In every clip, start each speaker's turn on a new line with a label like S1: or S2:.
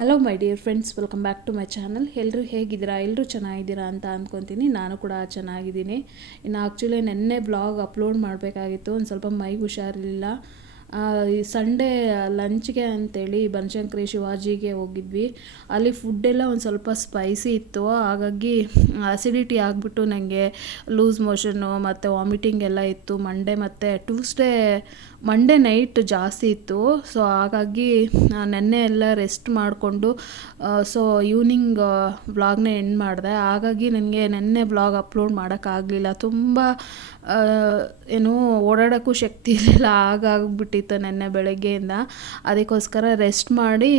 S1: Hello my dear friends welcome back to my channel ಎಲ್ಲರೂ ಹೇಗಿದ್ದೀರಾ? ಎಲ್ಲರೂ ಚೆನ್ನಾಗಿದ್ದೀರಾ ಅಂತ ಅಂದ್ಕೊತೀನಿ ನಾನು ಕೂಡ ಚೆನ್ನಾಗಿದ್ದೀನಿ. ಇನ್ನು ಆ್ಯಕ್ಚುಲಿ ನೆನ್ನೆ ಬ್ಲಾಗ್ ಅಪ್ಲೋಡ್ ಮಾಡಬೇಕಾಗಿತ್ತು. ಒಂದು ಸ್ವಲ್ಪ ಮೈಗೆ ಹುಷಾರಿಲ್ಲ ಸಂಡೇ ಲಂಚ್ಗೆ ಅಂತೇಳಿ ಬನಶಂಕರಿ ಶಿವಾಜಿಗೆ ಹೋಗಿದ್ವಿ. ಅಲ್ಲಿ ಫುಡ್ಡೆಲ್ಲ ಒಂದು ಸ್ವಲ್ಪ ಸ್ಪೈಸಿ ಇತ್ತು. ಹಾಗಾಗಿ ಅಸಿಡಿಟಿ ಆಗಿಬಿಟ್ಟು ನನಗೆ ಲೂಸ್ ಮೋಷನ್ನು ಮತ್ತು ವಾಮಿಟಿಂಗ್ ಎಲ್ಲ ಇತ್ತು. ಮಂಡೇ ಮತ್ತು ಟ್ಯೂಸ್ಡೇ ಮಂಡೇ ನೈಟ್ ಜಾಸ್ತಿ ಇತ್ತು. ಸೊ ಹಾಗಾಗಿ ನೆನ್ನೆ ಎಲ್ಲ ರೆಸ್ಟ್ ಮಾಡಿಕೊಂಡು ಸೊ ಈವ್ನಿಂಗ್ ವ್ಲಾಗ್ನ ಎಂಡ್ ಮಾಡಿದೆ. ಹಾಗಾಗಿ ನನಗೆ ನೆನ್ನೆ ಬ್ಲಾಗ್ ಅಪ್ಲೋಡ್ ಮಾಡೋಕ್ಕಾಗಲಿಲ್ಲ ತುಂಬ ಏನು ಓಡಾಡೋಕ್ಕೂ ಶಕ್ತಿ ಇರಲಿಲ್ಲ. ಹಾಗಾಗ್ಬಿಟ್ಟಿತ್ತು ನೆನ್ನೆ ಬೆಳಗ್ಗೆಯಿಂದ. ಅದಕ್ಕೋಸ್ಕರ ರೆಸ್ಟ್ ಮಾಡಿ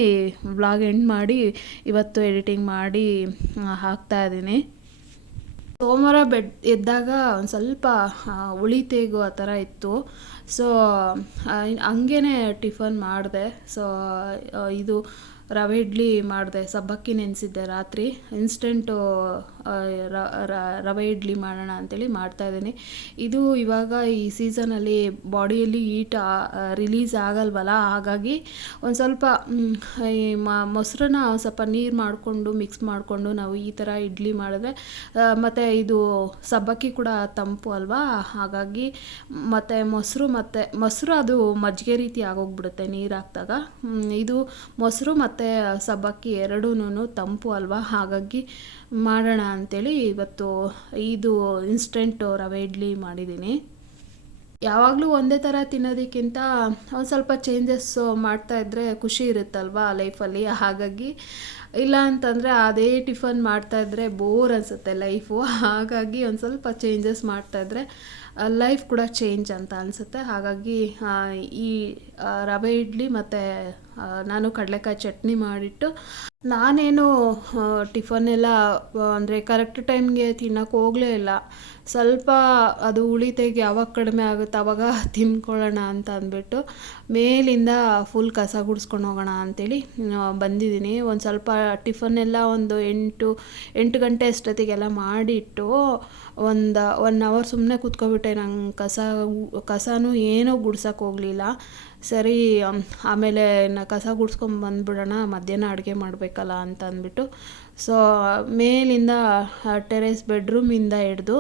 S1: ವ್ಲಾಗ್ ಎಂಡ್ ಮಾಡಿ, ಇವತ್ತು ಎಡಿಟಿಂಗ್ ಮಾಡಿ ಹಾಕ್ತಾ ಇದ್ದೀನಿ. ಸೋಮವಾರ ಬೆಡ್ ಎದ್ದಾಗ ಒಂದು ಸ್ವಲ್ಪ ಉಳಿತೇಗು ತೇಗು ಆ ಥರ ಇತ್ತು. ಸೊ ಹಂಗೇ ಟಿಫನ್ ಮಾಡಿದೆ. ಸೊ ಇದು ರವೆ ಇಡ್ಲಿ ಮಾಡಿದೆ, ಸಬ್ಬಕ್ಕಿ ನೆನೆಸಿದ್ದೆ ರಾತ್ರಿ. ಇನ್ಸ್ಟೆಂಟು ರವೆ ಇಡ್ಲಿ ಮಾಡೋಣ ಅಂತೇಳಿ ಮಾಡ್ತಾಯಿದ್ದೀನಿ ಇದು ಇವಾಗ ಈ ಸೀಸನಲ್ಲಿ ಬಾಡಿಯಲ್ಲಿ ಹೀಟ್ ರಿಲೀಸ್ ಆಗಲ್ವಲ್ಲ? ಹಾಗಾಗಿ ಒಂದು ಸ್ವಲ್ಪ ಈ ಮೊಸರನ್ನ ಸ್ವಲ್ಪ ನೀರು ಮಾಡಿಕೊಂಡು ಮಿಕ್ಸ್ ಮಾಡಿಕೊಂಡು ನಾವು ಈ ಥರ ಇಡ್ಲಿ ಮಾಡಿದ್ರೆ ಮತ್ತು ಇದು ಸಬ್ಬಕ್ಕಿ ಕೂಡ ತಂಪು ಅಲ್ವಾ? ಹಾಗಾಗಿ ಮತ್ತು ಮೊಸರು ಮತ್ತು, ಮೊಸರು ಅದು ಮಜ್ಜಿಗೆ ರೀತಿ ಆಗೋಗ್ಬಿಡುತ್ತೆ ನೀರು ಹಾಕಿದಾಗ. ಇದು ಮೊಸರು ಮತ್ತು ಮತ್ತು ಸಬ್ಬಕ್ಕಿ ಎರಡೂ ತಂಪು ಅಲ್ವಾ? ಹಾಗಾಗಿ ಮಾಡೋಣ ಅಂಥೇಳಿ ಇವತ್ತು ಇದು ಇನ್ಸ್ಟೆಂಟ್ ರವೆ ಇಡ್ಲಿ ಮಾಡಿದ್ದೀನಿ. ಯಾವಾಗಲೂ ಒಂದೇ ಥರ ತಿನ್ನೋದಕ್ಕಿಂತ ಒಂದು ಸ್ವಲ್ಪ ಚೇಂಜಸ್ ಮಾಡ್ತಾ ಇದ್ದರೆ ಖುಷಿ ಇರುತ್ತಲ್ವಾ ಲೈಫಲ್ಲಿ ಹಾಗಾಗಿ ಇಲ್ಲ ಅಂತಂದರೆ ಅದೇ ಟಿಫನ್ ಮಾಡ್ತಾಯಿದ್ರೆ ಬೋರ್ ಅನಿಸುತ್ತೆ ಲೈಫು ಹಾಗಾಗಿ ಒಂದು ಸ್ವಲ್ಪ ಚೇಂಜಸ್ ಮಾಡ್ತಾಯಿದ್ರೆ ಲೈಫ್ ಕೂಡ ಚೇಂಜ್ ಅಂತ ಅನಿಸುತ್ತೆ. ಹಾಗಾಗಿ ಈ ರವೆ ಇಡ್ಲಿ ಮತ್ತು ನಾನು ಕಡಲೆಕಾಯಿ ಚಟ್ನಿ ಮಾಡಿಟ್ಟು ನಾನೇನು ಟಿಫನ್ ಎಲ್ಲ ಅಂದರೆ ಕರೆಕ್ಟ್ ಟೈಮ್ಗೆ ತಿನ್ನೋಕೆ ಹೋಗಲೇ ಇಲ್ಲ. ಸ್ವಲ್ಪ ಅದು ಉಳಿತೆಗೆ ಯಾವಾಗ ಕಡಿಮೆ ಆಗುತ್ತೆ ಅವಾಗ ತಿನ್ಕೊಳ್ಳೋಣ ಅಂತ ಅಂದ್ಬಿಟ್ಟು ಮೇಲಿಂದ ಫುಲ್ ಕಸ ಗುಡಿಸ್ಕೊಂಡು ಹೋಗೋಣ ಅಂತೇಳಿ ಬಂದಿದ್ದೀನಿ. ಒಂದು ಸ್ವಲ್ಪ ಟಿಫನ್ ಎಲ್ಲ ಒಂದು ಎಂಟು ಎಂಟು ಗಂಟೆ ಅಷ್ಟೊತ್ತಿಗೆಲ್ಲ ಮಾಡಿಟ್ಟು ಒಂದು ಒನ್ ಅವರ್ ಸುಮ್ಮನೆ ಕೂತ್ಕೊಬಿಟ್ಟೆ. ನಂಗೆ ಕಸ, ಕಸನೂ ಏನೂ ಗುಡ್ಸೋಕೆ ಹೋಗಲಿಲ್ಲ. ಸರಿ ಆಮೇಲೆ ನಾ ಕಸ ಗುಡ್ಸ್ಕೊಂಡು ಬಂದುಬಿಡೋಣ, ಮಧ್ಯಾಹ್ನ ಅಡುಗೆ ಮಾಡಬೇಕಲ್ಲ ಅಂತ ಅಂದ್ಬಿಟ್ಟು. ಸೊ ಮೇಲಿಂದ ಟೆರೇಸ್ ಬೆಡ್ರೂಮಿಂದ ಹಿಡ್ದು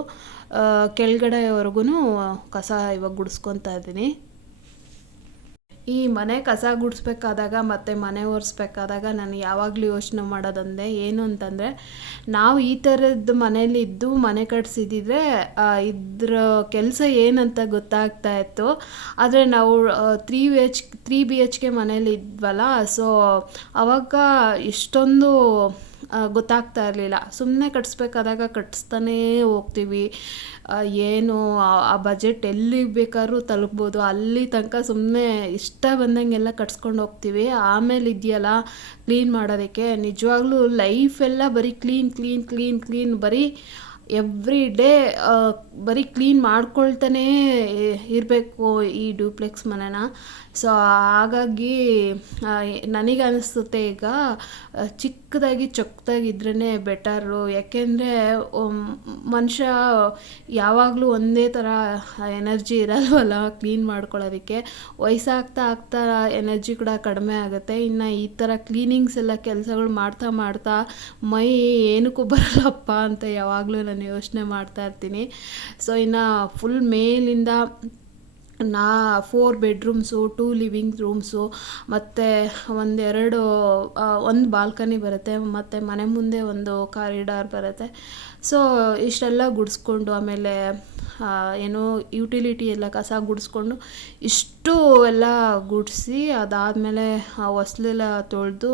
S1: ಕೆಳಗಡೆವರೆಗೂ ಕಸ ಇವಾಗ ಗುಡಿಸ್ಕೊತಾ ಇದ್ದೀನಿ. ಈ ಮನೆ ಕಸ ಗುಡಿಸ್ಬೇಕಾದಾಗ ಮತ್ತು ಮನೆ ಒರೆಸ್ಬೇಕಾದಾಗ ನಾನು ಯಾವಾಗಲೂ ಯೋಚನೆ ಮಾಡೋದಂದೆ ಏನು ಅಂತಂದರೆ, ನಾವು ಈ ಥರದ್ದು ಮನೇಲಿ ಇದ್ದು ಮನೆ ಕಟ್ಸಿದ್ದಿದ್ರೆ ಇದ್ರ ಕೆಲಸ ಏನಂತ ಗೊತ್ತಾಗ್ತಾ ಇತ್ತು. ಆದರೆ ನಾವು three B H three B H K ಮನೇಲಿ ಇದ್ವಲ್ಲ ಸೊ ಅವಾಗ ಇಷ್ಟೊಂದು ಗೊತ್ತಾಗ್ತಾ ಇರಲಿಲ್ಲ. ಸುಮ್ಮನೆ ಕಟ್ಸ್ಬೇಕಾದಾಗ ಕಟ್ಸ್ತಾನೇ ಹೋಗ್ತೀವಿ. ಏನು, ಆ ಬಜೆಟ್ ಎಲ್ಲಿಗೆ ಬೇಕಾದ್ರೂ ತಲುಪ್ಬೋದು. ಅಲ್ಲಿ ತನಕ ಸುಮ್ಮನೆ ಇಷ್ಟ ಬಂದಂಗೆಲ್ಲ ಕಟ್ಸ್ಕೊಂಡು ಹೋಗ್ತೀವಿ. ಆಮೇಲೆ ಇದೆಯಲ್ಲ ಕ್ಲೀನ್ ಮಾಡೋದಕ್ಕೆ. ನಿಜವಾಗ್ಲೂ ಲೈಫೆಲ್ಲ ಬರೀ ಕ್ಲೀನ್ ಕ್ಲೀನ್ ಕ್ಲೀನ್ ಕ್ಲೀನ್ ಬರೀ ಎವ್ರಿ ಡೇ ಬರೀ ಕ್ಲೀನ್ ಮಾಡ್ಕೊಳ್ತಾನೇ ಇರಬೇಕು ಈ ಡ್ಯೂಪ್ಲೆಕ್ಸ್ ಮನೇನ. ಸೊ ಹಾಗಾಗಿ ನನಗೆ ಅನಿಸುತ್ತೆ ಈಗ ಚಿಕ್ಕದಾಗಿ ಚೊಕ್ಕದಾಗಿದ್ರೇ ಬೆಟರು ಯಾಕೆಂದರೆ ಮನುಷ್ಯ ಯಾವಾಗಲೂ ಒಂದೇ ಥರ ಎನರ್ಜಿ ಇರಲ್ವಲ್ಲ ಕ್ಲೀನ್ ಮಾಡ್ಕೊಳ್ಳೋದಕ್ಕೆ. ವಯಸ್ಸಾಗ್ತಾ ಆಗ್ತಾ ಎನರ್ಜಿ ಕೂಡ ಕಡಿಮೆ ಆಗುತ್ತೆ. ಇನ್ನು ಈ ಥರ ಕ್ಲೀನಿಂಗ್ಸ್ ಎಲ್ಲ ಕೆಲಸಗಳು ಮಾಡ್ತಾ ಮಾಡ್ತಾ ಮೈ ಏನಕ್ಕೂ ಬರಲ್ಲಪ್ಪ ಅಂತ ಯಾವಾಗಲೂ ನಾನು ಯೋಚನೆ ಮಾಡ್ತಾ ಇರ್ತೀನಿ. ಸೊ ಇನ್ನು ಫುಲ್ ಮೇಲಿಂದ ನಾ four bedrooms two living rooms ಮತ್ತು ಒಂದೆರಡು ಒಂದು ಬಾಲ್ಕನಿ ಬರುತ್ತೆ, ಮತ್ತು ಮನೆ ಮುಂದೆ ಒಂದು ಕಾರಿಡಾರ್ ಬರುತ್ತೆ. ಸೊ ಇಷ್ಟೆಲ್ಲ ಗುಡಿಸ್ಕೊಂಡು ಆಮೇಲೆ ಏನು ಯುಟಿಲಿಟಿ ಎಲ್ಲ ಕಸ ಗುಡಿಸ್ಕೊಂಡು ಇಷ್ಟು ಎಲ್ಲ ಗುಡಿಸಿ ಅದಾದಮೇಲೆ ಹೊಸ್ಲೆಲ್ಲ ತೊಳೆದು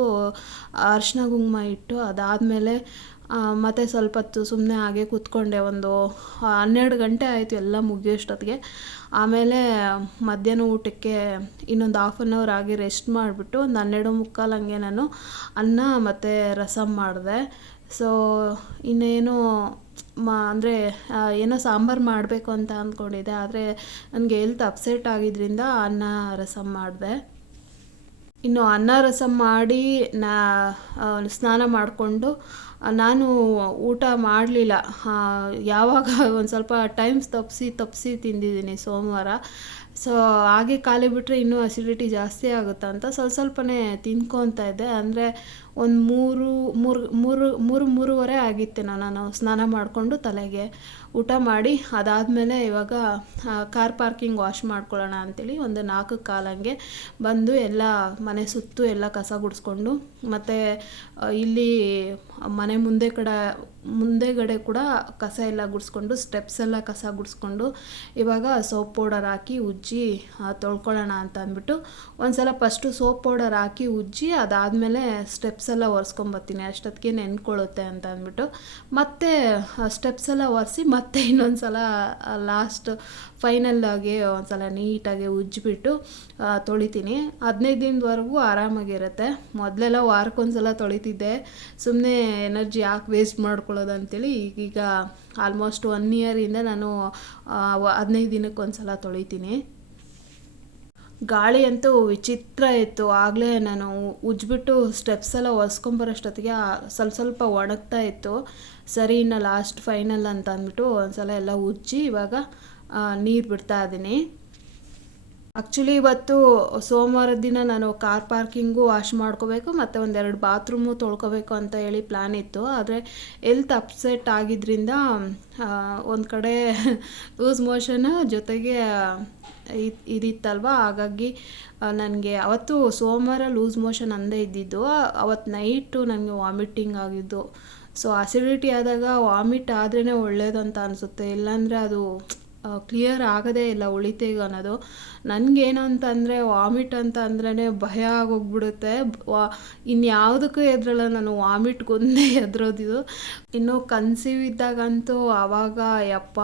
S1: ಅರ್ಶಿನ ಕುಂಕುಮ ಇಟ್ಟು ಅದಾದಮೇಲೆ ಮತ್ತು ಸ್ವಲ್ಪ ಹೊತ್ತು ಸುಮ್ಮನೆ ಹಾಗೆ ಕೂತ್ಕೊಂಡೆ ಒಂದು ಹನ್ನೆರಡು ಗಂಟೆ ಆಯಿತು ಎಲ್ಲ ಮುಗಿಯೋಷ್ಟೊತ್ತಿಗೆ ಆಮೇಲೆ ಮಧ್ಯಾಹ್ನ ಊಟಕ್ಕೆ ಇನ್ನೊಂದು ಹಾಫ್ ಆನ್ ಅವರ್ ಆಗಿ ರೆಸ್ಟ್ ಮಾಡಿಬಿಟ್ಟು ಒಂದು ಹನ್ನೆರಡು ಮುಕ್ಕಾಲು ಹಂಗೆ ನಾನು ಅನ್ನ ಮತ್ತು ರಸಮ್ ಮಾಡಿದೆ. ಸೊ ಇನ್ನೇನು ಮಾ, ಅಂದರೆ ಏನೋ ಸಾಂಬಾರು ಮಾಡಬೇಕು ಅಂತ ಅಂದ್ಕೊಂಡಿದ್ದೆ ಆದರೆ ನನಗೆ ಹೆಲ್ತ್ ಅಪ್ಸೆಟ್ ಆಗಿದ್ದರಿಂದ ಅನ್ನ ರಸಮ್ ಮಾಡಿದೆ. ಇನ್ನು ಅನ್ನ ರಸಮ್ ಮಾಡಿ ನಾ ಸ್ನಾನ ಮಾಡಿಕೊಂಡು ನಾನು ಊಟ ಮಾಡಲಿಲ್ಲ. ಯಾವಾಗ ಒಂದು ಸ್ವಲ್ಪ ಟೈಮ್ಸ್ ತಪ್ಪಿಸಿ ತಪ್ಪಿಸಿ ತಿಂದಿದ್ದೀನಿ ಸೋಮವಾರ. ಸೊ ಹಾಗೆ ಖಾಲಿ ಬಿಟ್ಟರೆ ಇನ್ನೂ ಅಸಿಡಿಟಿ ಜಾಸ್ತಿ ಆಗುತ್ತಂತ ಸ್ವಲ್ಪ ಸ್ವಲ್ಪನೇ ತಿನ್ಕೊತಾ ಇದ್ದೆ. ಅಂದರೆ ಒಂದು ಮೂರು ಮೂರು ಮೂರು ಮೂರು, ಮೂರುವರೆ ಆಗಿತ್ತೇನೋ ನಾನು ಸ್ನಾನ ಮಾಡಿಕೊಂಡು ತಲೆಗೆ ಊಟ ಮಾಡಿ, ಅದಾದಮೇಲೆ ಇವಾಗ ಕಾರ್ ಪಾರ್ಕಿಂಗ್ ವಾಶ್ ಮಾಡ್ಕೊಳ್ಳೋಣ ಅಂತೇಳಿ ಒಂದು ನಾಲ್ಕು ಕಾಲಂಗೆ ಬಂದು ಎಲ್ಲ ಮನೆ ಸುತ್ತು ಎಲ್ಲ ಕಸ ಗುಡಿಸ್ಕೊಂಡು, ಮತ್ತು ಇಲ್ಲಿ ಮನೆ ಮುಂದೆ ಕಡೆ ಮುಂದೆಗಡೆ ಕೂಡ ಕಸ ಎಲ್ಲ ಗುಡಿಸ್ಕೊಂಡು ಸ್ಟೆಪ್ಸ್ ಎಲ್ಲ ಕಸ ಗುಡಿಸ್ಕೊಂಡು, ಇವಾಗ ಸೋಪ್ ಪೌಡರ್ ಹಾಕಿ ಉಜ್ಜಿ ತೊಳ್ಕೊಳ್ಳೋಣ ಅಂತ ಅಂದ್ಬಿಟ್ಟು ಒಂದು ಸಲ ಫಸ್ಟು ಸೋಪ್ ಪೌಡರ್ ಹಾಕಿ ಉಜ್ಜಿ, ಅದಾದಮೇಲೆ ಸ್ಟೆಪ್ಸ್ ಎಲ್ಲ ಒರೆಸ್ಕೊಂಬರ್ತೀನಿ ಅಷ್ಟೊತ್ತಿಗೆ ನೆನ್ಕೊಳ್ಳುತ್ತೆ ಅಂತ ಅಂದ್ಬಿಟ್ಟು. ಮತ್ತೆ ಸ್ಟೆಪ್ಸ್ ಎಲ್ಲ ಒರೆಸಿ ಮತ್ತೆ ಇನ್ನೊಂದು ಸಲ ಲಾಸ್ಟ್ ಫೈನಲ್ಲಾಗಿ ಒಂದು ಸಲ ನೀಟಾಗಿ ಉಜ್ಜಿಬಿಟ್ಟು ತೊಳಿತೀನಿ. ಹದಿನೈದು ದಿನದವರೆಗೂ ಆರಾಮಾಗಿರುತ್ತೆ ಮೊದಲೆಲ್ಲ ವಾರಕ್ಕೊಂದ್ಸಲ ತೊಳಿತಿದ್ದೆ. ಸುಮ್ಮನೆ ಎನರ್ಜಿ ಯಾಕೆ ವೇಸ್ಟ್ ಮಾಡ್ಕೊಳ್ಳೋದು ಅಂತೇಳಿ ಈಗೀಗ ಆಲ್ಮೋಸ್ಟ್ ಒನ್ ಇಯರಿಂದ ನಾನು ಹದಿನೈದು ದಿನಕ್ಕೆ ಒಂದು ಸಲ ತೊಳಿತೀನಿ. ಗಾಳಿ ಅಂತೂ ವಿಚಿತ್ರ ಇತ್ತು. ಆಗಲೇ ನಾನು ಉಜ್ಬಿಟ್ಟು ಸ್ಟೆಪ್ಸ್ ಎಲ್ಲ ಒರೆಸ್ಕೊಂಬರೋಷ್ಟೊತ್ತಿಗೆ ಸ್ವಲ್ಪ ಸ್ವಲ್ಪ ಒಣಗ್ತಾ ಇತ್ತು. ಸರಿ, ಇನ್ನು ಲಾಸ್ಟ್ ಫೈನಲ್ ಅಂತ ಅಂದ್ಬಿಟ್ಟು ಒಂದ್ಸಲ ಎಲ್ಲ ಉಜ್ಜಿ, ಇವಾಗ ನೀರು ಬಿಡ್ತಾ ಇದ್ದೀನಿ. ಆ್ಯಕ್ಚುಲಿ ಇವತ್ತು ಸೋಮವಾರ ದಿನ ನಾನು ಕಾರ್ ಪಾರ್ಕಿಂಗು ವಾಶ್ ಮಾಡ್ಕೋಬೇಕು, ಮತ್ತು ಒಂದೆರಡು ಬಾತ್ರೂಮು ತೊಳ್ಕೊಬೇಕು ಅಂತ ಹೇಳಿ ಪ್ಲ್ಯಾನ್ ಇತ್ತು. ಆದರೆ ಎಲ್ತ್ ಅಪ್ಸೆಟ್ ಆಗಿದ್ದರಿಂದ ಒಂದು ಕಡೆ ಲೂಸ್ ಮೋಷನ್ ಜೊತೆಗೆ ಇದಿತ್ತಲ್ವ? ಹಾಗಾಗಿ ನನಗೆ ಅವತ್ತು ಸೋಮವಾರ ಲೂಸ್ ಮೋಷನ್ ಅಂದೇ ಇದ್ದಿದ್ದು. ಅವತ್ತು ನೈಟು ನನಗೆ ವಾಮಿಟಿಂಗ್ ಆಗಿದ್ದು. ಸೊ ಅಸಿಡಿಟಿ ಆದಾಗ ವಾಮಿಟ್ ಆದ್ರೇ ಒಳ್ಳೇದು ಅಂತ ಅನಿಸುತ್ತೆ. ಇಲ್ಲಾಂದರೆ ಅದು ಕ್ಲಿಯರ್ ಆಗೋದೇ ಇಲ್ಲ ಉಳಿತೀಗ ಅನ್ನೋದು. ನನಗೇನು ಅಂತಂದರೆ ವಾಮಿಟ್ ಅಂತ ಅಂದ್ರೇ ಭಯ ಆಗೋಗ್ಬಿಡುತ್ತೆ. ವಾ, ಇನ್ಯಾವುದಕ್ಕೂ ಎದ್ರಲ್ಲ ನಾನು ವಾಮಿಟ್ಗೊಂದೇ ಎದ್ರೋದಿದು. ಇನ್ನು ಕನ್ಸೀವ್ ಇದ್ದಾಗಂತೂ ಆವಾಗ ಯಪ್ಪ,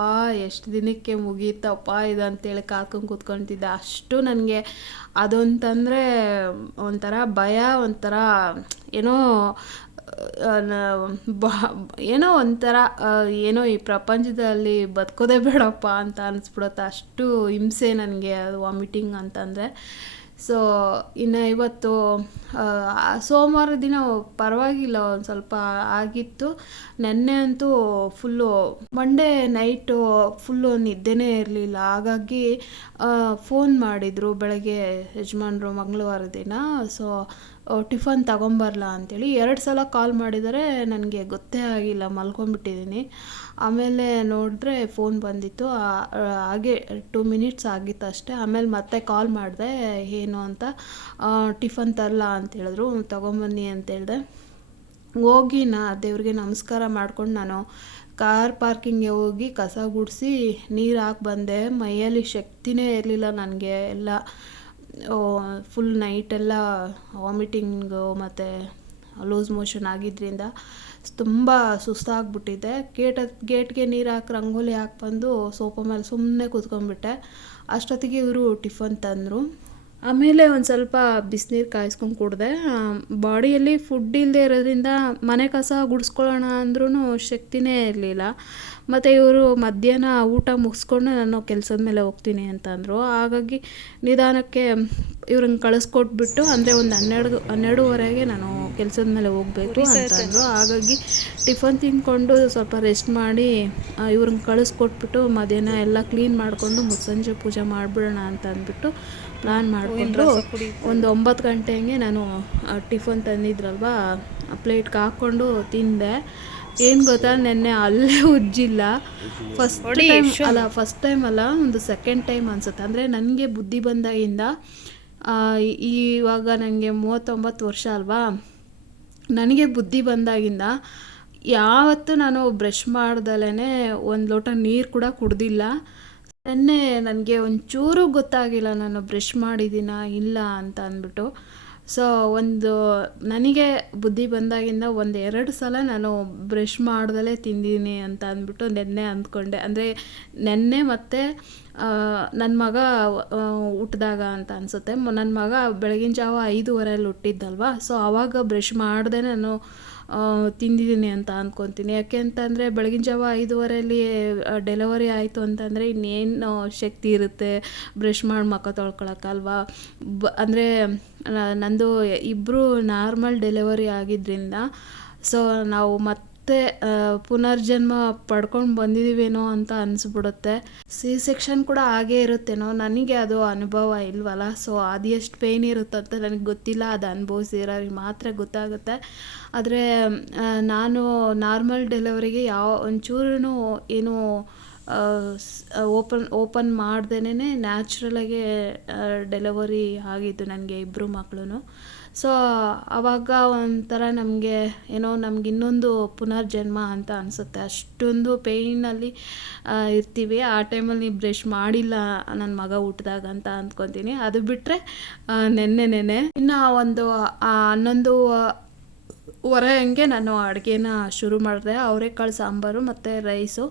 S1: ಎಷ್ಟು ದಿನಕ್ಕೆ ಮುಗೀತಪ್ಪ ಇದು ಅಂತೇಳಿ ಕಾದ್ಕೊಂಡು ಅಷ್ಟು ನನಗೆ ಅದಂತಂದರೆ ಒಂಥರ ಭಯ, ಒಂಥರ ಏನೋ ಏನೋ ಒಂಥರ ಏನೋ ಈ ಪ್ರಪಂಚದಲ್ಲಿ ಬದುಕೋದೇ ಬೇಡಪ್ಪ ಅಂತ ಅನಿಸ್ಬಿಡುತ್ತೆ. ಅಷ್ಟು ಹಿಂಸೆ ನನಗೆ ವಾಮಿಟಿಂಗ್ ಅಂತಂದರೆ. ಸೊ ಇನ್ನು ಇವತ್ತು ಸೋಮವಾರ ದಿನ ಪರವಾಗಿಲ್ಲ, ಒಂದು ಸ್ವಲ್ಪ ಆಗಿತ್ತು. ನೆನ್ನೆ ಅಂತೂ ಫುಲ್ಲು ಮಂಡೇ ನೈಟು ಫುಲ್ಲು ನಿದ್ದೆನೇ ಇರಲಿಲ್ಲ. ಹಾಗಾಗಿ ಫೋನ್ ಮಾಡಿದರು ಬೆಳಗ್ಗೆ ಯಜಮಾನ್ರು ಮಂಗಳವಾರ ದಿನ. ಸೊ ಟಿಫನ್ ತಗೊಂಬರಲ್ಲ ಅಂಥೇಳಿ ಎರಡು ಸಲ ಕಾಲ್ ಮಾಡಿದರೆ ನನಗೆ ಗೊತ್ತೇ ಆಗಿಲ್ಲ ಮಲ್ಕೊಂಬಿಟ್ಟಿದ್ದೀನಿ ಆಮೇಲೆ ನೋಡಿದ್ರೆ ಫೋನ್ ಬಂದಿತ್ತು. ಹಾಗೆ ಟೂ ಮಿನಿಟ್ಸ್ ಆಗಿತ್ತು ಅಷ್ಟೇ. ಆಮೇಲೆ ಮತ್ತೆ ಕಾಲ್ ಮಾಡಿದೆ, ಏನು ಅಂತ ಟಿಫನ್ ತರಲ್ಲ ಅಂತ ಹೇಳಿದ್ರು. ತೊಗೊಂಬನ್ನಿ ಅಂತ ಹೇಳಿದೆ. ಹೋಗಿ ನಾ, ದೇವ್ರಿಗೆ ನಮಸ್ಕಾರ ಮಾಡ್ಕೊಂಡು ನಾನು ಕಾರ್ ಪಾರ್ಕಿಂಗ್ಗೆ ಹೋಗಿ ಕಸ ಗುಡಿಸಿ ನೀರು ಹಾಕಿ ಬಂದೆ. ಮೈಯಲ್ಲಿ ಶಕ್ತಿನೇ ಇರಲಿಲ್ಲ ನನಗೆ ಎಲ್ಲ. ಫುಲ್ ನೈಟೆಲ್ಲ ವಾಮಿಟಿಂಗು ಮತ್ತು ಲೂಸ್ ಮೋಷನ್ ಆಗಿದ್ದರಿಂದ ತುಂಬ ಸುಸ್ತಾಗ್ಬಿಟ್ಟಿದ್ದೆ ಗೇಟ್ ಗೇಟ್ಗೆ ನೀರು ಹಾಕಿ ರಂಗೋಲಿ ಹಾಕಿ ಬಂದು ಸೋಫಾ ಮೇಲೆ ಸುಮ್ಮನೆ ಕೂತ್ಕೊಂಡ್ಬಿಟ್ಟೆ. ಅಷ್ಟೊತ್ತಿಗೆ ಇವರು ಟಿಫನ್ ತಂದರು. ಆಮೇಲೆ ಒಂದು ಸ್ವಲ್ಪ ಬಿಸಿನೀರು ಕಾಯಿಸ್ಕೊಂಡು ಕುಡಿದೆ. ಬಾಡಿಯಲ್ಲಿ ಫುಡ್ ಇಲ್ಲದೆ ಇರೋದ್ರಿಂದ ಮನೆ ಕಸ ಗುಡಿಸ್ಕೊಳ್ಳೋಣ ಅಂದ್ರೂ ಶಕ್ತಿನೇ ಇರಲಿಲ್ಲ. ಮತ್ತು ಇವರು ಮಧ್ಯಾಹ್ನ ಊಟ ಮುಗಿಸ್ಕೊಂಡು ನಾನು ಕೆಲಸದ ಮೇಲೆ ಹೋಗ್ತೀನಿ ಅಂತ ಅಂದರು. ಹಾಗಾಗಿ ನಿಧಾನಕ್ಕೆ ಇವ್ರನ್ನ ಕಳಿಸ್ಕೊಟ್ಬಿಟ್ಟು ಅಂದರೆ ಒಂದು ಹನ್ನೆರಡು ಹನ್ನೆರಡುವರೆಗೆ ನಾನು ಕೆಲಸದ ಮೇಲೆ ಹೋಗಬೇಕು ಅಂತಂದರು ಹಾಗಾಗಿ ಟಿಫನ್ ತಿಂದ್ಕೊಂಡು ಸ್ವಲ್ಪ ರೆಸ್ಟ್ ಮಾಡಿ ಇವ್ರನ್ನ ಕಳಿಸ್ಕೊಟ್ಬಿಟ್ಟು ಮಧ್ಯಾಹ್ನ ಎಲ್ಲ ಕ್ಲೀನ್ ಮಾಡಿಕೊಂಡು ಮುಸ್ಸಂಜೆ ಪೂಜೆ ಮಾಡಿಬಿಡೋಣ ಅಂತ ಅಂದ್ಬಿಟ್ಟು ಪ್ಲ್ಯಾನ್ ಮಾಡಿಕೊಂಡು ಒಂದು ಒಂಬತ್ತು ಗಂಟೆ ಹಂಗೆ ನಾನು ಟಿಫನ್ ತಂದಿದ್ರಲ್ವ ಪ್ಲೇಟ್ಗೆ ಹಾಕ್ಕೊಂಡು ತಿಂದೆ. ಏನು ಗೊತ್ತಾ ನೆನ್ನೆ ಅಲ್ಲೇ ಉಜ್ಜಿಲ್ಲ. ಫಸ್ಟ್ ಟೈಮ್ ಅಲ್ಲ ಫಸ್ಟ್ ಟೈಮ್ ಅಲ್ಲ ಒಂದು ಸೆಕೆಂಡ್ ಟೈಮ್ ಅನ್ಸುತ್ತೆ. ಅಂದರೆ ನನಗೆ ಬುದ್ಧಿ ಬಂದಾಗಿಂದ ಇವಾಗ ನನಗೆ ಮೂವತ್ತೊಂಬತ್ತು ವರ್ಷ ಅಲ್ವಾ ನನಗೆ ಬುದ್ಧಿ ಬಂದಾಗಿಂದ ಯಾವತ್ತೂ ನಾನು ಬ್ರಷ್ ಮಾಡ್ದಲೇ ಒಂದು ಲೋಟ ನೀರು ಕೂಡ ಕುಡ್ದಿಲ್ಲ. ನೆನ್ನೆ ನನಗೆ ಒಂಚೂರು ಗೊತ್ತಾಗಿಲ್ಲ ನಾನು ಬ್ರಷ್ ಮಾಡಿದ್ದೀನ ಇಲ್ಲ ಅಂತ ಅಂದ್ಬಿಟ್ಟು. ಸೊ ಒಂದು ನನಗೆ ಬುದ್ಧಿ ಬಂದಾಗಿಂದ ಒಂದು ಎರಡು ಸಲ ನಾನು ಬ್ರಷ್ ಮಾಡ್ದಲೇ ತಿಂದೀನಿ ಅಂತ ಅಂದ್ಬಿಟ್ಟು ನೆನ್ನೆ ಅಂದ್ಕೊಂಡೆ. ಅಂದರೆ ನೆನ್ನೆ ಮತ್ತು ನನ್ನ ಮಗ ಹುಟ್ಟಿದಾಗ ಅಂತ ಅನಿಸುತ್ತೆ. ನನ್ನ ಮಗ ಬೆಳಗಿನ ಜಾವ ಐದೂವರೆಯಲ್ಲಿ ಹುಟ್ಟಿದ್ದಲ್ವ? ಸೊ ಆವಾಗ ಬ್ರಷ್ ಮಾಡಿದೆ ನಾನು ತಿಂದಿದ್ದೀನಿ ಅಂತ ಅಂದ್ಕೊತೀನಿ ಯಾಕೆ ಅಂತಂದರೆ ಬೆಳಗಿನ ಜಾವ ಐದುವರೆಯಲ್ಲಿ ಡೆಲಿವರಿ ಆಯಿತು ಅಂತಂದರೆ ಇನ್ನೇನು ಶಕ್ತಿ ಇರುತ್ತೆ. ಬ್ರಷ್ ಮಾಡಿ ಮಕ್ಕ ತೊಳ್ಕೊಳಕ್ಕಲ್ವಾ ಬ, ಅಂದರೆ ನಂದು ಇಬ್ಬರು ನಾರ್ಮಲ್ ಡೆಲಿವರಿ ಆಗಿದ್ದರಿಂದ ಸೊ ನಾವು ಮತ್ತೆ ಮತ್ತೆ ಪುನರ್ಜನ್ಮ ಪಡ್ಕೊಂಡು ಬಂದಿದ್ದೀವೇನೋ ಅಂತ ಅನಿಸ್ಬಿಡುತ್ತೆ. ಸಿ ಸೆಕ್ಷನ್ ಕೂಡ ಹಾಗೇ ಇರುತ್ತೇನೋ? ನನಗೆ ಅದು ಅನುಭವ ಇಲ್ವಲ್ಲ? ಸೊ ಅದು ಎಷ್ಟು ಪೇಯ್ನ್ ಇರುತ್ತಂತ ನನಗೆ ಗೊತ್ತಿಲ್ಲ. ಅದು ಅನುಭವಿಸಿರೋರಿಗೆ ಮಾತ್ರ ಗೊತ್ತಾಗುತ್ತೆ. ಆದರೆ ನಾನು ನಾರ್ಮಲ್ ಡೆಲಿವರಿಗೆ ಯಾವ ಒಂಚೂರು ಏನು ಓಪನ್ ಓಪನ್ ಮಾಡ್ದೇನೆ ನ್ಯಾಚುರಲಾಗೆ ಡೆಲಿವರಿ ಆಗಿದ್ದು ನನಗೆ ಇಬ್ಬರು ಮಕ್ಕಳು ಸೊ ಆವಾಗ ಒಂಥರ ನಮಗೆ ಏನೋ ನಮ್ಗೆ ಇನ್ನೊಂದು ಪುನರ್ಜನ್ಮ ಅಂತ ಅನಿಸುತ್ತೆ. ಅಷ್ಟೊಂದು ಪೇಯ್ನಲ್ಲಿ ಇರ್ತೀವಿ. ಆ ಟೈಮಲ್ಲಿ ಬ್ರಷ್ ಮಾಡಿಲ್ಲ ನನ್ನ ಮಗ ಹುಟ್ಟಿದಾಗ ಅಂತ ಅಂದ್ಕೊತೀನಿ ಅದು ಬಿಟ್ಟರೆ ನೆನ್ನೆ ನೆನೆ ಇನ್ನು ಒಂದು ಹನ್ನೊಂದು ವರೆ ಹಂಗೆ ನಾನು ಅಡುಗೆನ ಶುರು ಮಾಡಿದೆ. ಅವರೆಕಾಳು ಸಾಂಬಾರು ಮತ್ತು ರೈಸು.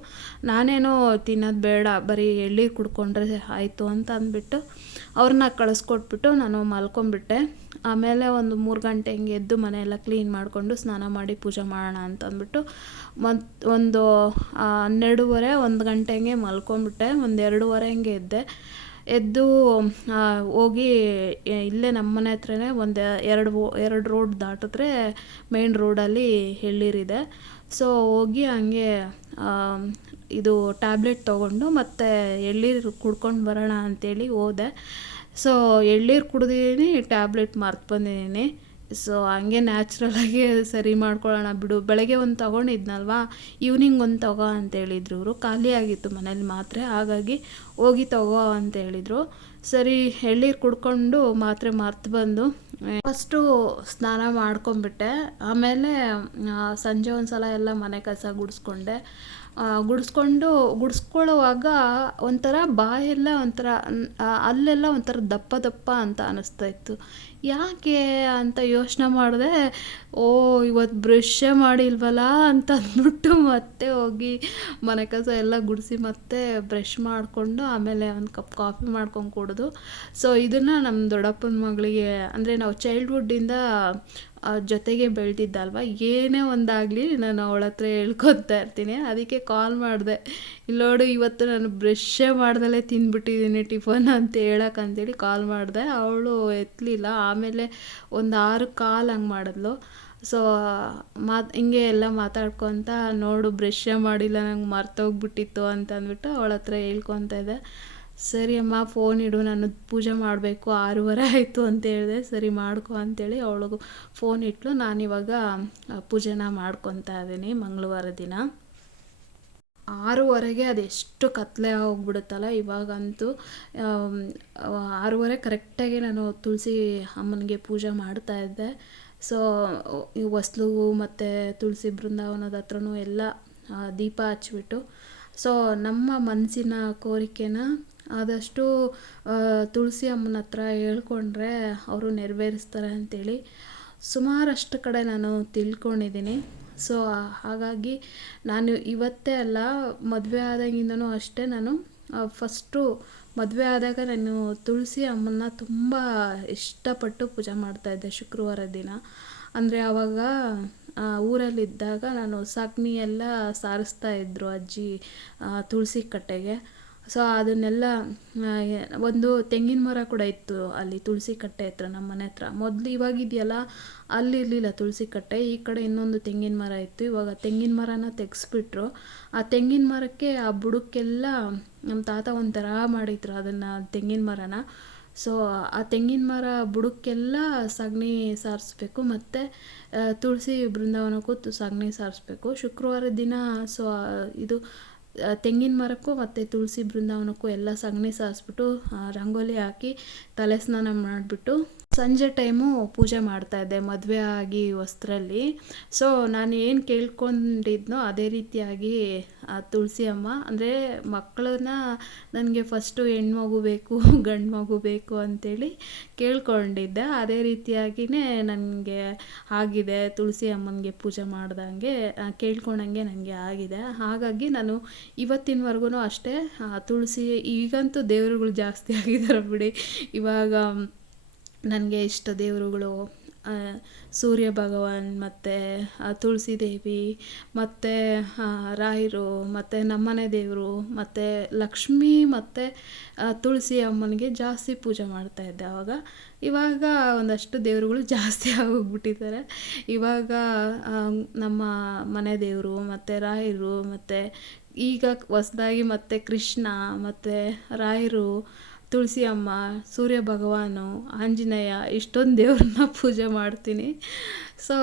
S1: ನಾನೇನೋ ತಿನ್ನೋದು ಬೇಡ. ಬರೀ ಎಳ್ನೀರು ಕುಡ್ಕೊಂಡ್ರೆ ಆಯಿತು ಅಂತ ಅಂದ್ಬಿಟ್ಟು ಅವ್ರನ್ನ ಕಳಿಸ್ಕೊಟ್ಬಿಟ್ಟು ನಾನು ಮಲ್ಕೊಂಬಿಟ್ಟೆ. ಆಮೇಲೆ ಒಂದು ಮೂರು ಗಂಟೆ ಹಿಂಗೆ ಎದ್ದು ಮನೆಯೆಲ್ಲ ಕ್ಲೀನ್ ಮಾಡಿಕೊಂಡು ಸ್ನಾನ ಮಾಡಿ ಪೂಜೆ ಮಾಡೋಣ ಅಂತ ಅಂದ್ಬಿಟ್ಟು ಮತ್ತು ಒಂದು ಹನ್ನೆರಡೂವರೆ, ಒಂದು ಗಂಟೆ ಹಂಗೆ ಮಲ್ಕೊಂಬಿಟ್ಟೆ. ಒಂದು ಎರಡೂವರೆ ಹಂಗೆ ಎದ್ದೆ. ಎದ್ದು ಹೋಗಿ ಇಲ್ಲೇ ನಮ್ಮ ಮನೆ ಹತ್ರನೇ ಒಂದು ಎರಡು ಎರಡು ರೋಡ್ ದಾಟಿದ್ರೆ ಮೇನ್ ರೋಡಲ್ಲಿ ಎಳ್ಳೀರಿದೆ. ಸೊ ಹೋಗಿ ಹಂಗೆ ಇದು ಟ್ಯಾಬ್ಲೆಟ್ ತೊಗೊಂಡು ಮತ್ತು ಎಳ್ಳೀರು ಕುಡ್ಕೊಂಡು ಬರೋಣ ಅಂತೇಳಿ ಹೋದೆ. ಸೊ ಎಳ್ಳೀರು ಕುಡ್ದಿದ್ದೀನಿ ಟ್ಯಾಬ್ಲೆಟ್ ಮರ್ತು ಬಂದಿದ್ದೀನಿ. ಸೊ ಹಂಗೆ ನ್ಯಾಚುರಲಾಗಿ ಸರಿ ಮಾಡ್ಕೊಳ್ಳೋಣ ಬಿಡು. ಬೆಳಗ್ಗೆ ಒಂದು ತೊಗೊಂಡಿದ್ನಲ್ವಾ? ಈವ್ನಿಂಗ್ ಒಂದು ತಗೋ ಅಂತ ಹೇಳಿದ್ರು ಇವರು. ಖಾಲಿ ಆಗಿತ್ತು ಮನೇಲಿ ಮಾತ್ರೆ. ಹಾಗಾಗಿ ಹೋಗಿ ತಗೋ ಅಂತ ಹೇಳಿದರು. ಸರಿ ಎಳ್ಳೀರು ಕುಡ್ಕೊಂಡು ಮಾತ್ರೆ ಮರ್ತು ಬಂದು ಫಸ್ಟು ಸ್ನಾನ ಮಾಡ್ಕೊಂಬಿಟ್ಟೆ ಆಮೇಲೆ ಸಂಜೆ ಒಂದು ಸಲ ಎಲ್ಲ ಮನೆ ಕಸ ಗುಡಿಸ್ಕೊಂಡೆ. ಗುಡಿಸ್ಕೊಂಡು, ಗುಡಿಸ್ಕೊಳ್ಳುವಾಗ ಒಂಥರ ಬಾಯೆಲ್ಲ ಒಂಥರ ಅಲ್ಲೆಲ್ಲ ಒಂಥರ ದಪ್ಪ ದಪ್ಪ ಅಂತ ಅನ್ನಿಸ್ತಾ ಇತ್ತು. ಯಾಕೆ ಅಂತ ಯೋಚನೆ ಮಾಡಿದೆ, ಓ ಇವತ್ತು ಬ್ರಷೇ ಮಾಡಿಲ್ವಲ್ಲ ಅಂತ ಅಂದ್ಬಿಟ್ಟು ಮತ್ತೆ ಹೋಗಿ ಮನೆ ಕಸ ಎಲ್ಲ ಗುಡಿಸಿ ಮತ್ತೆ ಬ್ರಷ್ ಮಾಡಿಕೊಂಡು ಆಮೇಲೆ ಒಂದು ಕಪ್ ಕಾಫಿ ಮಾಡ್ಕೊಂಡು ಕುಡಿದು. ಸೊ ಇದನ್ನು ನಮ್ಮ ದೊಡ್ಡಪ್ಪನ ಮಗಳಿಗೆ, ಅಂದರೆ ನಾವು ಚೈಲ್ಡ್ಹುಡ್ಡಿಂದ ಜೊತೆಗೆ ಬೆಳೆದಿದ್ದಲ್ವ? ಏನೇ ಒಂದಾಗಲಿ ನಾನು ಅವಳ ಹತ್ರ ಹೇಳ್ಕೊತಾ ಇರ್ತೀನಿ. ಅದಕ್ಕೆ ಕಾಲ್ ಮಾಡಿದೆ. ಇಲ್ಲೋಡು ಇವತ್ತು ನಾನು ಬ್ರಷೇ ಮಾಡ್ದಲೇ ತಿಂದ್ಬಿಟ್ಟಿದ್ದೀನಿ ಟಿಫನ್ ಅಂತ ಹೇಳೋಕ್ಕಂತೇಳಿ ಕಾಲ್ ಮಾಡಿದೆ. ಅವಳು ಎತ್ತಲಿಲ್ಲ ಆಮೇಲೆ ಒಂದು ಆರು ಕಾಲ್ ಹಂಗೆ ಮಾಡಿದ್ಲು. ಸೊ ಮಾತು, ಹಿಂಗೆ ಎಲ್ಲ ಮಾತಾಡ್ಕೊತ, ನೋಡು ಬ್ರಷೇ ಮಾಡಿಲ್ಲ, ನಂಗೆ ಮರ್ತೋಗ್ಬಿಟ್ಟಿತ್ತು ಅಂತ ಅಂದ್ಬಿಟ್ಟು ಅವಳ ಹತ್ರ ಹೇಳ್ಕೊತಾ ಇದ್ದೆ. ಸರಿ ಅಮ್ಮ ಫೋನ್ ಇಡು, ನಾನು ಪೂಜೆ ಮಾಡಬೇಕು, ಆರೂವರೆ ಆಯಿತು ಅಂತ ಹೇಳಿದೆ. ಸರಿ ಮಾಡ್ಕೊ ಅಂತೇಳಿ ಅವಳಿಗೂ ಫೋನ್ ಇಟ್ಲು. ನಾನಿವಾಗ ಪೂಜೆನ ಮಾಡ್ಕೊತಾ ಇದ್ದೀನಿ ಮಂಗಳವಾರ ದಿನ. ಆರೂವರೆಗೆ ಅದೆಷ್ಟು ಕತ್ಲೆ ಹೋಗ್ಬಿಡುತ್ತಲ್ಲ ಇವಾಗಂತೂ. ಆರೂವರೆ ಕರೆಕ್ಟಾಗಿ ನಾನು ತುಳಸಿ ಅಮ್ಮನಿಗೆ ಪೂಜೆ ಮಾಡ್ತಾ ಇದ್ದೆ. ಸೊ ಈ ಮತ್ತು ತುಳಸಿ ಬೃಂದಾವನದ ಹತ್ರನೂ ಎಲ್ಲ ದೀಪ ಹಚ್ಚಿಬಿಟ್ಟು. ಸೊ ನಮ್ಮ ಮನಸ್ಸಿನ ಕೋರಿಕೆನ ಆದಷ್ಟು ತುಳಸಿ ಅಮ್ಮನ ಹತ್ರ ಹೇಳ್ಕೊಂಡ್ರೆ ಅವರು ನೆರವೇರಿಸ್ತಾರೆ ಅಂಥೇಳಿ ಸುಮಾರಷ್ಟು ಕಡೆ ನಾನು ತಿಳ್ಕೊಂಡಿದ್ದೀನಿ. ಸೊ ಹಾಗಾಗಿ ನಾನು ಇವತ್ತೇ ಅಲ್ಲ, ಮದುವೆ ಆದಾಗಿಂದನೂ ಅಷ್ಟೇ ನಾನು ಫಸ್ಟು ಮದುವೆ ಆದಾಗ ನಾನು ತುಳಸಿ ಅಮ್ಮನ ತುಂಬ ಇಷ್ಟಪಟ್ಟು ಪೂಜೆ ಮಾಡ್ತಾಯಿದ್ದೆ ಶುಕ್ರವಾರ ದಿನ. ಅಂದರೆ ಆವಾಗ ಊರಲ್ಲಿದ್ದಾಗ ನಾನು ಸಗಣಿ ಎಲ್ಲ ಸಾರಿಸ್ತಾ ಇದ್ದರು ಅಜ್ಜಿ ತುಳಸಿ ಕಟ್ಟೆಗೆ. ಸೊ ಅದನ್ನೆಲ್ಲ ಒಂದು ತೆಂಗಿನ ಮರ ಕೂಡ ಇತ್ತು ಅಲ್ಲಿ ತುಳಸಿ ಕಟ್ಟೆ ಹತ್ರ ನಮ್ಮ ಮನೆ ಹತ್ರ. ಮೊದಲು ಇವಾಗಿದೆಯಲ್ಲ ಅಲ್ಲಿ ಇರಲಿಲ್ಲ ತುಳಸಿ ಕಟ್ಟೆ. ಈ ಕಡೆ ಇನ್ನೊಂದು ತೆಂಗಿನ ಮರ ಇತ್ತು. ಇವಾಗ ತೆಂಗಿನ ಮರನ ತೆಗೆಸ್ಬಿಟ್ರು. ಆ ತೆಂಗಿನ ಮರಕ್ಕೆ ಆ ಬುಡಕ್ಕೆಲ್ಲ ನಮ್ಮ ತಾತ ಒಂಥರ ಮಾಡಿದ್ರು ಅದನ್ನು, ತೆಂಗಿನ ಮರನ. ಸೊ ಆ ತೆಂಗಿನ ಮರ ಬುಡಕ್ಕೆಲ್ಲ ಸಗಣಿ ಸಾರಿಸ್ಬೇಕು. ಮತ್ತು ತುಳಸಿ ಬೃಂದಾವನಕ್ಕೂ ಸಗಣಿ ಸಾರಿಸ್ಬೇಕು. ಶುಕ್ರವಾರ ದಿನ ಸೊ ಇದು ತೆಂಗಿನ ಮರಕ್ಕೂ ಮತ್ತು ತುಳಸಿ ಬೃಂದಾವನಕ್ಕೂ ಎಲ್ಲ ಸಗಣಿ ಸಾರಿಸ್ಬಿಟ್ಟು ರಂಗೋಲಿ ಹಾಕಿ ತಲೆ ಸ್ನಾನ ಮಾಡಿಬಿಟ್ಟು ಸಂಜೆ ಟೈಮು ಪೂಜೆ ಮಾಡ್ತಾಯಿದ್ದೆ ಮದುವೆ ಆಗಿ ವಸ್ತ್ರಲ್ಲಿ ಸೊ ನಾನು ಏನು ಕೇಳ್ಕೊಂಡಿದ್ನೋ ಅದೇ ರೀತಿಯಾಗಿ ತುಳಸಿ ಅಮ್ಮ ಅಂದರೆ ಮಕ್ಕಳನ್ನ ನನಗೆ ಫಸ್ಟು ಹೆಣ್ಮಗು ಬೇಕು ಗಂಡು ಮಗು ಬೇಕು ಅಂತೇಳಿ ಕೇಳ್ಕೊಂಡಿದ್ದೆ. ಅದೇ ರೀತಿಯಾಗಿಯೇ ನನಗೆ ಆಗಿದೆ ತುಳಸಿ ಅಮ್ಮನಿಗೆ ಪೂಜೆ ಮಾಡ್ದಂಗೆ ಕೇಳ್ಕೊಂಡಂಗೆ ನನಗೆ ಆಗಿದೆ. ಹಾಗಾಗಿ ನಾನು ಇವತ್ತಿನವರೆಗೂ ಅಷ್ಟೇ ತುಳಸಿ, ಈಗಂತೂ ದೇವರುಗಳು ಜಾಸ್ತಿ ಆಗಿದ್ದಾರೆ ಬಿಡಿ. ಇವಾಗ ನನಗೆ ಇಷ್ಟ ದೇವರುಗಳು ಸೂರ್ಯ ಭಗವಾನ್ ಮತ್ತು ತುಳಸಿ ದೇವಿ ಮತ್ತು ರಾಯರು ಮತ್ತು ನಮ್ಮನೆ ದೇವರು ಮತ್ತು ಲಕ್ಷ್ಮೀ ಮತ್ತು ತುಳಸಿ ಅಮ್ಮನಿಗೆ ಜಾಸ್ತಿ ಪೂಜೆ ಮಾಡ್ತಾಯಿದ್ದೆ ಆವಾಗ ಇವಾಗ ಒಂದಷ್ಟು ದೇವರುಗಳು ಜಾಸ್ತಿ ಆಗೋಗ್ಬಿಟ್ಟಿದ್ದಾರೆ. ಇವಾಗ ನಮ್ಮ ಮನೆ ದೇವರು ಮತ್ತು ರಾಯರು ಮತ್ತು ಈಗ ಹೊಸ್ದಾಗಿ ಮತ್ತೆ ಕೃಷ್ಣ ಮತ್ತು ರಾಯರು ತುಳಸಿ ಅಮ್ಮ ಸೂರ್ಯ ಭಗವಾನು ಆಂಜನೇಯ ಇಷ್ಟೊಂದು ದೇವ್ರನ್ನ ಪೂಜೆ ಮಾಡ್ತೀನಿ. ಸೊ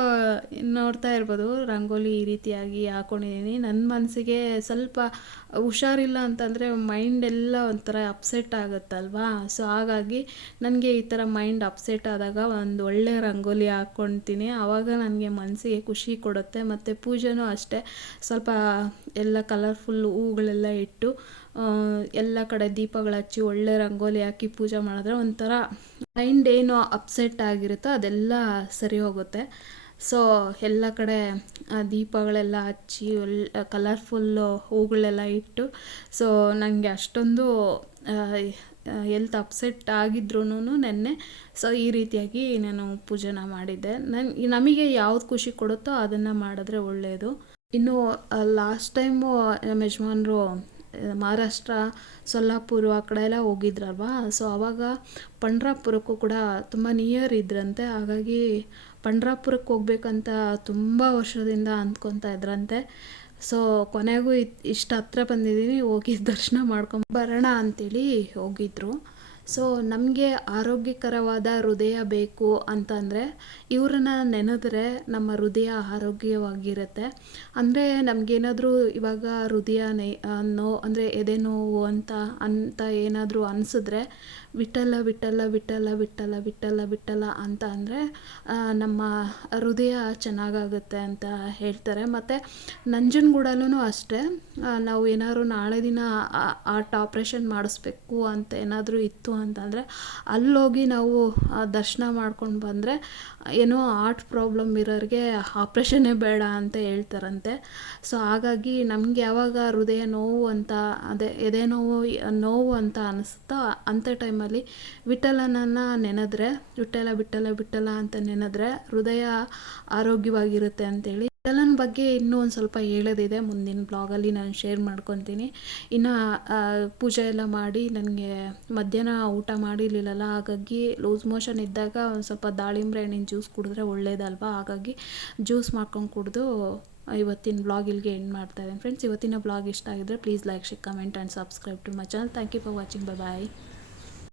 S1: ನೋಡ್ತಾ ಇರ್ಬೋದು, ರಂಗೋಲಿ ಈ ರೀತಿಯಾಗಿ ಹಾಕೊಂಡಿದ್ದೀನಿ. ನನ್ನ ಮನಸ್ಸಿಗೆ ಸ್ವಲ್ಪ ಹುಷಾರಿಲ್ಲ ಅಂತಂದರೆ ಮೈಂಡ್ ಎಲ್ಲ ಒಂಥರ ಅಪ್ಸೆಟ್ ಆಗುತ್ತಲ್ವಾ? ಸೊ ಹಾಗಾಗಿ ನನಗೆ ಈ ಥರ ಮೈಂಡ್ ಅಪ್ಸೆಟ್ ಆದಾಗ ಒಂದು ಒಳ್ಳೆ ರಂಗೋಲಿ ಹಾಕ್ಕೊಳ್ತೀನಿ ಆವಾಗ ನನಗೆ ಮನಸ್ಸಿಗೆ ಖುಷಿ ಕೊಡುತ್ತೆ. ಮತ್ತು ಪೂಜೆನೂ ಅಷ್ಟೇ. ಸ್ವಲ್ಪ ಎಲ್ಲ ಕಲರ್ಫುಲ್ ಹೂಗಳೆಲ್ಲ ಇಟ್ಟು ಎಲ್ಲ ಕಡೆ ದೀಪಗಳು ಹಚ್ಚಿ ಒಳ್ಳೆ ರಂಗೋಲಿ ಹಾಕಿ ಪೂಜೆ ಮಾಡಿದ್ರೆ ಒಂಥರ ಮೈಂಡ್ ಏನು ಅಪ್ಸೆಟ್ ಆಗಿರುತ್ತೋ ಅದೆಲ್ಲ ಸರಿ ಹೋಗುತ್ತೆ. ಸೊ ಎಲ್ಲ ಕಡೆ ದೀಪಗಳೆಲ್ಲ ಹಚ್ಚಿ ಒಳ್ಳೆ ಕಲರ್ಫುಲ್ಲು ಹೂಗಳೆಲ್ಲ ಇಟ್ಟು ಸೊ ನನಗೆ ಅಷ್ಟೊಂದು ಎಲ್ತ್ ಅಪ್ಸೆಟ್ ಆಗಿದ್ರೂ ನೆನ್ನೆ ಸೊ ಈ ರೀತಿಯಾಗಿ ನಾನು ಪೂಜೆನ ಮಾಡಿದ್ದೆ. ನನ್, ನಮಗೆ ಯಾವ್ದು ಖುಷಿ ಕೊಡುತ್ತೋ ಅದನ್ನು ಮಾಡಿದ್ರೆ ಒಳ್ಳೆಯದು ಇನ್ನು ಲಾಸ್ಟ್ ಟೈಮು ನಮ್ಮ ಯಜಮಾನ್ರು ಮಹಾರಾಷ್ಟ್ರ, ಸೊಲ್ಲಾಪುರ ಆ ಕಡೆ ಎಲ್ಲ ಹೋಗಿದ್ರಲ್ವಾ? ಸೊ ಆವಾಗ ಪಂಡ್ರಾಪುರಕ್ಕೂ ಕೂಡ ತುಂಬ ನಿಯರ್ ಇದ್ರಂತೆ. ಹಾಗಾಗಿ ಪಂಡ್ರಾಪುರಕ್ಕೆ ಹೋಗ್ಬೇಕಂತ ತುಂಬ ವರ್ಷದಿಂದ ಅಂದ್ಕೊತಾ ಇದ್ರಂತೆ. ಸೊ ಕೊನೆಗೂ ಇಷ್ಟು ಹತ್ರ ಬಂದಿದ್ದೀನಿ ಹೋಗಿ ದರ್ಶನ ಮಾಡ್ಕೊಂಡು ಬರೋಣ ಅಂತೇಳಿ ಹೋಗಿದ್ರು. ಸೊ ನಮಗೆ ಆರೋಗ್ಯಕರವಾದ ಹೃದಯ ಬೇಕು ಅಂತಂದರೆ ಇವ್ರನ್ನ ನೆನೆದ್ರೆ ನಮ್ಮ ಹೃದಯ ಆರೋಗ್ಯವಾಗಿರುತ್ತೆ. ಅಂದರೆ ನಮಗೇನಾದರೂ ಇವಾಗ ಹೃದಯ ನೈ ನೋ, ಅಂದರೆ ಎದೆ ನೋವು ಅಂತ ಅಂತ ಏನಾದರೂ ಅನಿಸಿದ್ರೆ ವಿಠಲ ವಿಠಲ ವಿಠಲ ವಿಠಲ ವಿಠಲ ವಿಠಲ ಅಂತ ಅಂದರೆ ನಮ್ಮ ಹೃದಯ ಚೆನ್ನಾಗಾಗುತ್ತೆ ಅಂತ ಹೇಳ್ತಾರೆ. ಮತ್ತು ನಂಜನಗೂಡಲ್ಲೂ ಅಷ್ಟೇ ನಾವು ಏನಾದ್ರು ನಾಳೆ ದಿನ ಆರ್ಟ್ ಆಪ್ರೇಷನ್ ಮಾಡಿಸ್ಬೇಕು ಅಂತ ಏನಾದರೂ ಇತ್ತು ಅಂತಂದರೆ ಅಲ್ಲೋಗಿ ನಾವು ದರ್ಶನ ಮಾಡ್ಕೊಂಡು ಬಂದರೆ ಏನೋ ಹಾರ್ಟ್ ಪ್ರಾಬ್ಲಮ್ ಇರೋರಿಗೆ ಆಪ್ರೇಷನ್ನೇ ಬೇಡ ಅಂತ ಹೇಳ್ತಾರಂತೆ. ಸೊ ಹಾಗಾಗಿ ನಮಗೆ ಯಾವಾಗ ಹೃದಯ ನೋವು ಅಂತ, ಅದೇ ಎದೆ ನೋವು ನೋವು ಅಂತ ಅನಿಸುತ್ತೋ ಅಂಥ ಟೈಮಲ್ಲಿ ವಿಠಲನನ್ನು ನೆನೆದ್ರೆ, ವಿಠಲ ವಿಠಲ ವಿಠಲ ಅಂತ ನೆನೆದ್ರೆ ಹೃದಯ ಆರೋಗ್ಯವಾಗಿರುತ್ತೆ ಅಂತೇಳಿ ವಿಠಲನ ಬಗ್ಗೆ ಇನ್ನೂ ಒಂದು ಸ್ವಲ್ಪ ಹೇಳೋದಿದೆ. ಮುಂದಿನ ಬ್ಲಾಗಲ್ಲಿ ನಾನು ಶೇರ್ ಮಾಡ್ಕೊತೀನಿ. ಇನ್ನು ಪೂಜೆ ಎಲ್ಲ ಮಾಡಿ ನನಗೆ ಮಧ್ಯಾಹ್ನ ಊಟ ಮಾಡಿರಲಿಲ್ಲಲ್ಲ, ಹಾಗಾಗಿ ಲೂಸ್ ಮೋಷನ್ ಇದ್ದಾಗ ಒಂದು ಸ್ವಲ್ಪ ದಾಳಿಂಬೆ ಹಣ್ಣಿನ ಜ್ಯೂಸ್ ಕುಡಿದ್ರೆ ಒಳ್ಳೇದಲ್ವಾ? ಹಾಗಾಗಿ ಜ್ಯೂಸ್ ಮಾಡ್ಕೊಂಡು ಕುಡಿದು ಇವತ್ತಿನ ಬ್ಲಾಗ್ ಇಲ್ಲಿಗೆ ಎಂಡ್ ಮಾಡ್ತಾ ಇದ್ದೀನಿ. ಫ್ರೆಂಡ್ಸ್, ಇವತ್ತಿನ ಬ್ಲಾಗ್ ಇಷ್ಟ ಆಗಿದ್ರೆ please like ಶಿಕ್ comment and subscribe to my channel. Thank you for watching. Bye bye